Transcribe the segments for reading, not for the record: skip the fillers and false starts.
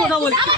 কথা বলছি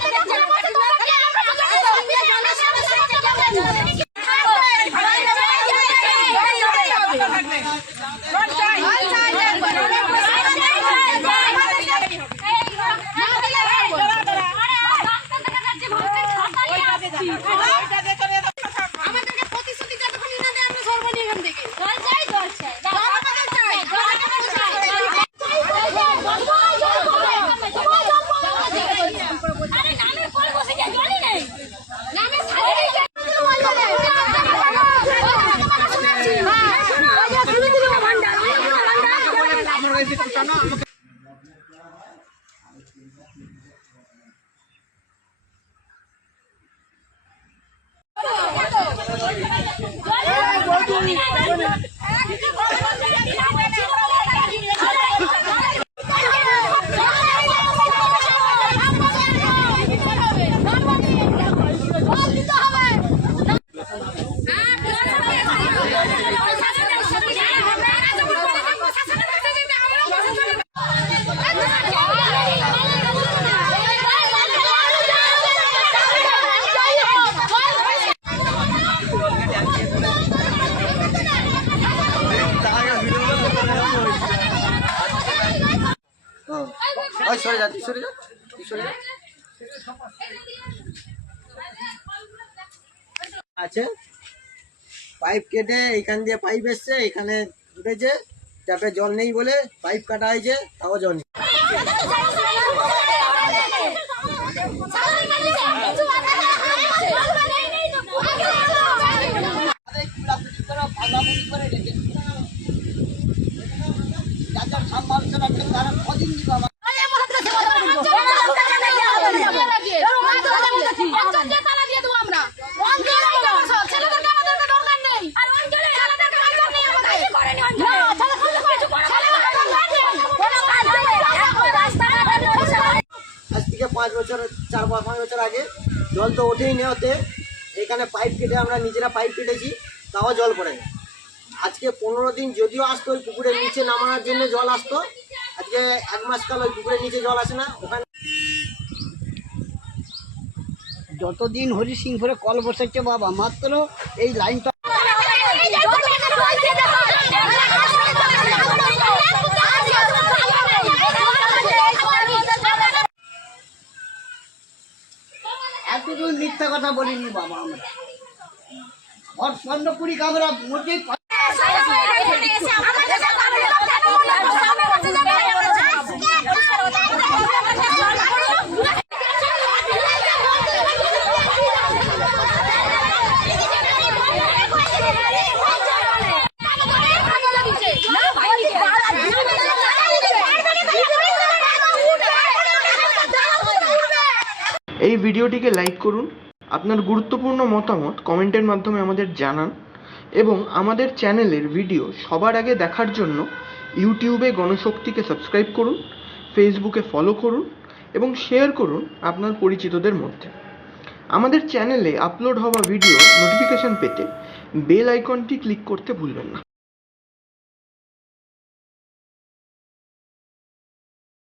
আছে পাইপ কেটে এখান দিয়ে পাইপ এসছে এখানে উঠেছে ট্যাপে জল নেই বলে পাইপ কাটা হয়েছে তাও জল নেই আজ থেকে 5 বছর 4-5 বছর আগে জল তো ওঠেই না হতে এখানে পাইপ কেটে আমরা নিজেরা পাইপ কেটেছি তাও জল পড়ে না আজকে 15 দিন যদিও আসতো ওই পুকুরের নিচে নামানোর জন্য জল আসতো আজকে 1 মাস কাল ওই পুকুরের নিচে জল আসে না ওখানে যতদিন হরি সিংপুরে কল বসাচ্ছে বাবা মাত্র এই লাইনটা এতদূর মিথ্যা কথা বলিনি বাবা আমরা और स्वर्णपुरी का मेरा मुझे এই ভিডিওটিকে লাইক করুন আপনার গুরুত্বপূর্ণ মতামত কমেন্টের মাধ্যমে আমাদের জানান এবং আমাদের চ্যানেলের ভিডিও সবার আগে দেখার জন্য ইউটিউবে গণশক্তিকে সাবস্ক্রাইব করুন ফেসবুকে ফলো করুন এবং শেয়ার করুন আপনার পরিচিতদের মধ্যে আমাদের চ্যানেলে আপলোড হওয়া ভিডিও নোটিফিকেশন পেতে বেল আইকনটি ক্লিক করতে ভুলবেন না।